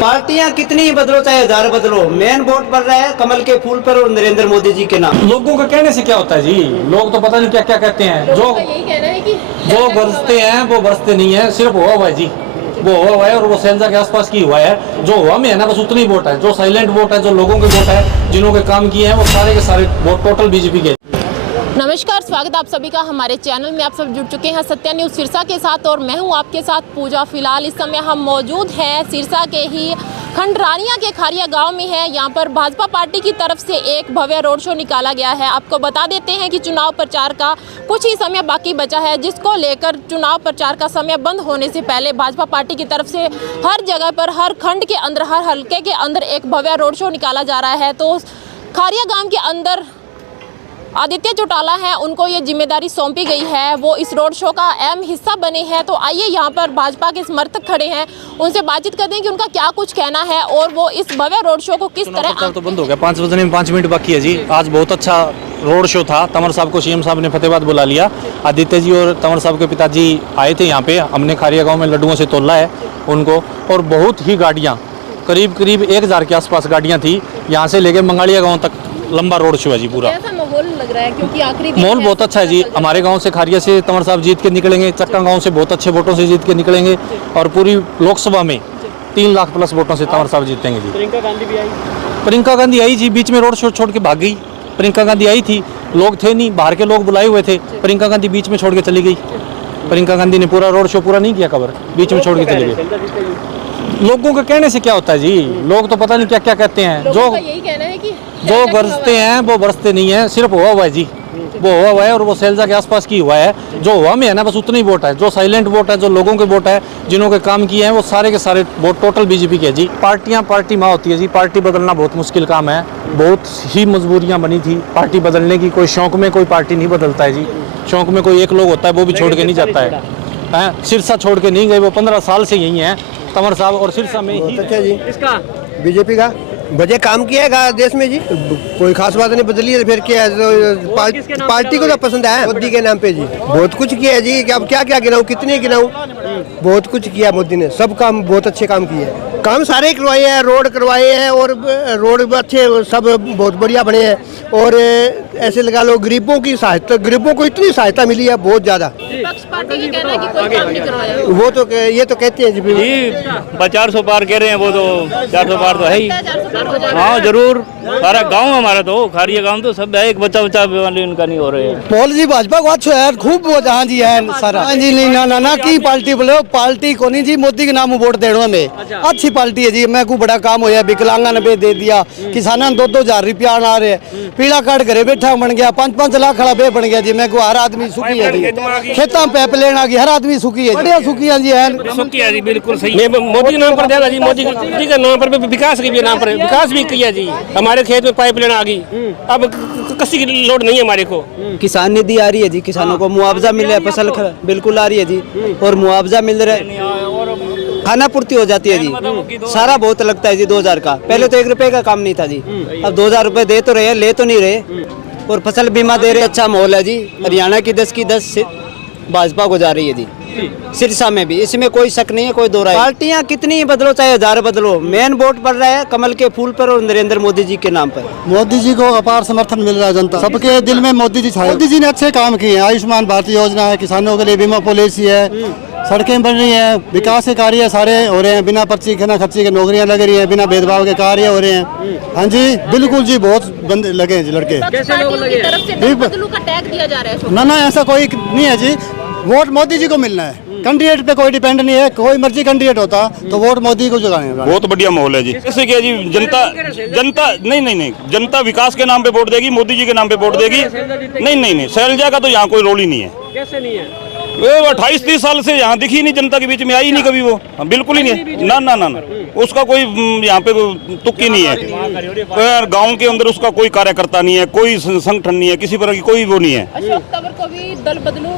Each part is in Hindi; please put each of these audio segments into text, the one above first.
पार्टियां कितनी ही बदलो चाहे हजार बदलो, मेन वोट पड़ रहा है कमल के फूल पर और नरेंद्र मोदी जी के नाम। लोगों का कहने से क्या होता है जी, लोग तो पता नहीं क्या क्या कहते हैं। जो यही कहना है कि जो बरसते हैं वो बरसते नहीं है, सिर्फ हुआ है जी, वो हुआ है और वो सैलजा के आसपास की हुआ है। जो हुआ में है ना बस उतनी वोट है, जो साइलेंट वोट है, जो लोगों के वोट है, जिन्हों के काम किए हैं वो सारे के सारे वोट टोटल बीजेपी के। नमस्कार, स्वागत है आप सभी का हमारे चैनल में। आप सब जुड़ चुके हैं सत्या न्यूज़ सिरसा के साथ और मैं हूं आपके साथ पूजा। फिलहाल इस समय हम मौजूद हैं सिरसा के ही खंडरानिया के खारिया गांव में है। यहां पर भाजपा पार्टी की तरफ से एक भव्य रोड शो निकाला गया है। आपको बता देते हैं कि चुनाव प्रचार का कुछ ही समय बाकी बचा है, जिसको लेकर चुनाव प्रचार का समय बंद होने से पहले भाजपा पार्टी की तरफ से हर जगह पर, हर खंड के अंदर, हर हल्के के अंदर एक भव्य रोड शो निकाला जा रहा है। तो खारिया गाँव के अंदर आदित्य चौटाला हैं, उनको ये जिम्मेदारी सौंपी गई है, वो इस रोड शो का अहम हिस्सा बने हैं। तो आइए यहाँ पर भाजपा के समर्थक खड़े हैं, उनसे बातचीत करते हैं कि उनका क्या कुछ कहना है और वो इस भव्य रोड शो को किस तरह। तो बंद हो गया, 5 बजने में 5 मिनट बाकी है जी। आज बहुत अच्छा रोड शो था। तंवर साहब को सीएम साहब ने फतेहाबाद बुला लिया। आदित्य जी और तंवर साहब के पिताजी आए थे यहाँ पे। हमने खारिया गाँव में लड्डुओं से तोला है उनको, और बहुत ही गाड़ियाँ, करीब 1000 के आसपास गाड़ियाँ थी। यहाँ से लेके मंगालिया गाँव तक लंबा रोड शो है जी पूरा। कैसा माहौल लग रहा है, क्योंकि आखिरी माहौल बहुत अच्छा है जी। हमारे गांव से खारिया से तंवर साहब जीत के निकलेंगे, चक्का गांव से बहुत अच्छे वोटों से जीत के निकलेंगे और पूरी लोकसभा में 3 लाख प्लस वोटों से तंवर साहब जीतेंगे जी। प्रियंका गांधी भी आई। प्रियंका गांधी आई जी, बीच में रोड शो छोड़ के भाग गई। प्रियंका गांधी आई थी, लोग थे नहीं, बाहर के लोग बुलाए हुए थे, प्रियंका गांधी बीच में छोड़ के चली गई। प्रियंका गांधी ने पूरा रोड शो पूरा नहीं किया कवर, बीच में छोड़ के चली गई। लोगों के कहने से क्या होता है जी, लोग तो पता नहीं क्या क्या कहते हैं। जो यही कहना है कि जो बरसते हैं वो बरसते नहीं है, सिर्फ हुआ है जी, वो हुआ है और वो सैलजा के आसपास की हुआ है। जो हुआ में है ना बस उतनी वोट है, जो साइलेंट वोट है, जो लोगों के वोट है, जिन्हों के काम किए हैं वो सारे के सारे वोट टोटल बीजेपी के जी। पार्टियां पार्टी माँ होती है जी, पार्टी बदलना बहुत मुश्किल काम है। बहुत ही मजबूरियां बनी थी पार्टी बदलने की। कोई शौक में कोई पार्टी नहीं बदलता है जी। शौक में कोई एक लोग होता है, वो भी छोड़ के नहीं जाता है। सिरसा छोड़ के नहीं गए, वो 15 साल से यही है तंवर साहब, और सिरसा में ही। अच्छा जी, इसका बीजेपी का बजट काम किया है देश में जी। कोई खास बात नहीं बदली है, फिर क्या है, पार्टी को तो पसंद है मोदी के नाम पे जी। बहुत कुछ किया है जी, अब क्या क्या गिनाऊं, कितने गिनाऊं। बहुत कुछ किया मोदी ने, सब काम बहुत अच्छे काम किए हैं। काम सारे करवाए हैं, रोड करवाए हैं और रोड अच्छे सब बहुत बढ़िया बने हैं। और ऐसे लगा लो गरीबों की सहायता, गरीबों को इतनी सहायता मिली है बहुत ज्यादा। विपक्ष पार्टी ये कहना है कि कोई काम नहीं करवाया। वो तो ये तो कहते हैं जी 400 पार कह रहे हैं, वो तो 400 पार तो है ही। हाँ जरूर, सारा गांव हमारा तो खारिया गांव तो सब है, एक बच्चा वाले उनका नहीं हो रहे हैं। पॉल जी भाजपा को अच्छो है, खूब वो जहाँ जी है सारा। हाँ जी, नहीं ना ना की पार्टी बोले, पार्टी को नहीं जी, मोदी के नाम वोट देना में। अच्छी पार्टी है जी, मैं को बड़ा काम होया, विकलांगा ने दे दिया, किसाना 2-2 हजार रुपया आ रहे, पीला कार्ड घरे बैठा बन गया, 5-5 लाख खड़ा बे बन गया जी। मैं को हर आदमी सुखी है जी, खेता में पैप लेना की हर आदमी सुखी है, बढ़िया सुखी है जी। है सुखी है जी, बिल्कुल सही। मोदी के नाम पर देना जी, मोदी के नाम पर विकास के भी नाम पर विकास भी किया जी। हमारे खेत में पाइप लेना आ गई, अब किसी की लोड नहीं है हमारे को। किसान निधि आ रही है जी, किसानों को मुआवजा मिल रहा है, फसल बिल्कुल आ रही है जी, और मुआवजा मिल रहा है, खाना पूर्ति हो जाती है जी। सारा बहुत लगता है जी 2000 का, पहले तो 1 रुपए का काम नहीं था जी, अब 2000 रुपए दे तो रहे, ले तो नहीं रहे। और फसल बीमा दे रहे, अच्छा माहौल है जी। हरियाणा की 10 की 10 भाजपा को जा रही है जी, सिरसा में भी, इसमें कोई शक नहीं है, कोई दो राय। पार्टियां कितनी ही बदलो चाहे हजार बदलो, मेन वोट पड़ रहा है कमल के फूल पर और नरेंद्र मोदी जी के नाम पर। मोदी जी को अपार समर्थन मिल रहा है, जनता सबके दिल में मोदी जी छाए। मोदी जी ने अच्छे काम किए हैं, आयुष्मान भारत योजना है, किसानों के लिए बीमा पॉलिसी है, सड़कें बन रही हैं, विकास के कार्य सारे हो रहे हैं, बिना पर्ची बिना खर्ची के नौकरियां लग रही हैं, बिना भेदभाव के कार्य हो रहे हैं। हाँ जी बिल्कुल जी, बहुत बंद लगे हैं जी लड़के। कैसे लोग लगे? तरफ से दल बदलू का टैग दिया जा रहा है। ना ना ऐसा कोई नहीं है जी, वोट मोदी जी को मिलना है, कैंडिडेट पे कोई डिपेंड नहीं है। कोई मर्जी कैंडिडेट होता तो वोट मोदी को जगाने। बहुत बढ़िया माहौल है जी। जैसे कि जी जनता नहीं जनता विकास के नाम पे वोट देगी, मोदी जी के नाम पे वोट देगी। नहीं शैलजा का तो यहाँ कोई रोल ही नहीं है। कैसे नहीं है? वो 28-30 साल से यहाँ दिखी नहीं, जनता के बीच में आई नहीं कभी वो, बिल्कुल ही नहीं। ना उसका कोई यहाँ पे तुक्की नहीं है। गांव के अंदर उसका कोई कार्यकर्ता नहीं है, कोई संगठन नहीं है, किसी तरह की कोई वो नहीं है। अशोक तंवर को भी दल बदलू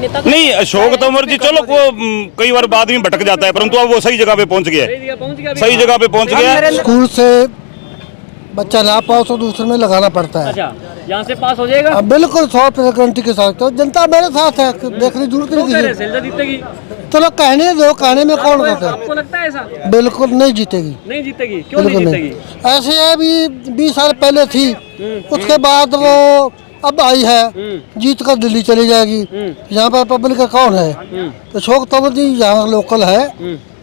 नहीं, अशोक तंवर जी चलो वो कई बार बाद में भटक जाता है, परंतु अब वो सही जगह पे पहुंच गया, सही जगह पे पहुंच गया। स्कूल से बच्चा ना पाओ तो दूसरे में लगाना पड़ता है। यहाँ से पास हो जाएगा। बिल्कुल 100% गारंटी के साथ। तो जनता मेरे साथ है, देखने की जरूरत तो कह रहे नहीं शैलजा जीतेगी। चलो कहने दो, कहने में कौन कहता है। आपको लगता है ऐसा? बिल्कुल नहीं जीतेगी, नहीं जीतेगी। क्यों नहीं बिल्कुल जीतेगी? नहीं। ऐसे है भी 20 साल पहले थी, उसके बाद वो अब आई है, जीत कर दिल्ली चली जाएगी। यहाँ पर पब्लिक का कौन है? तो अशोक तंवर जी यहाँ लोकल है,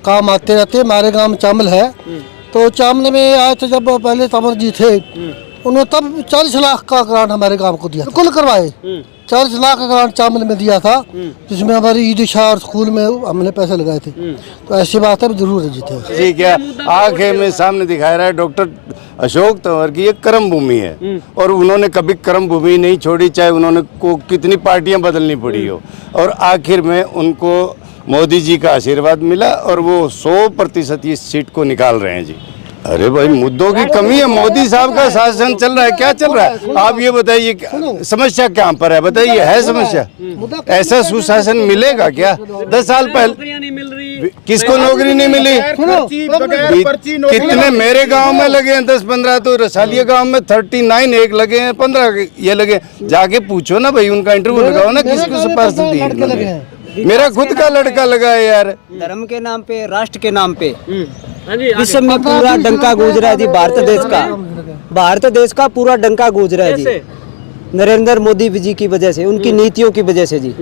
काम आते रहते। हमारे गांव में चामल है, तो चामल में आए थे जब पहले तंवर जी थे, उन्होंने तब 40 लाख का ग्रांट हमारे गांव को दिया, कुल करवाए। 40 लाख का ग्रांट चामल में दिया था, जिसमें हमारी ईदिशा और स्कूल में हमने पैसे लगाए थे। तो ऐसी बात है, जरूर जीते जी। क्या आंखें में सामने दिखा रहा है, डॉक्टर अशोक तंवर की एक कर्म भूमि है और उन्होंने कभी कर्म भूमि नहीं छोड़ी, चाहे उन्होंने को कितनी पार्टियां बदलनी पड़ी हो। और आखिर में उनको मोदी जी का आशीर्वाद मिला और वो 100% इस सीट को निकाल रहे हैं जी। अरे भाई, मुद्दों की कमी है, मोदी साहब का शासन चल रहा है, क्या चल रहा है आप ये बताइए, समस्या कहाँ पर है बताइए, है समस्या? ऐसा सुशासन मिलेगा क्या? 10 साल पहले नहीं मिल रही, किसको नौकरी नहीं मिली? कितने मेरे गांव में लगे हैं 10-15, तो रसालिया गांव में 39 एक लगे हैं, 15 ये लगे। जाके पूछो ना भाई, उनका इंटरव्यू लगाओ ना, किसको सिफारिश दी उन्होंने? मेरा खुद का लड़का लगा है यार। धर्म के नाम पे, राष्ट्र के नाम पे हाँ जी, विश्व में पूरा डंका गूंज रहा है जी। भारत देश का पूरा डंका गूंज रहा है जी, नरेंद्र मोदी जी की वजह से, उनकी नीतियों की वजह से जी।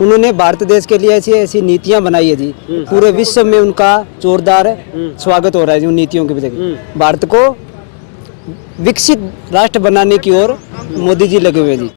उन्होंने भारत देश के लिए ऐसी ऐसी नीतियां बनाई है जी, पूरे विश्व में उनका जोरदार स्वागत हो रहा है जी उन नीतियों की वजह से। भारत को विकसित राष्ट्र बनाने की ओर मोदी जी लगे हुए जी।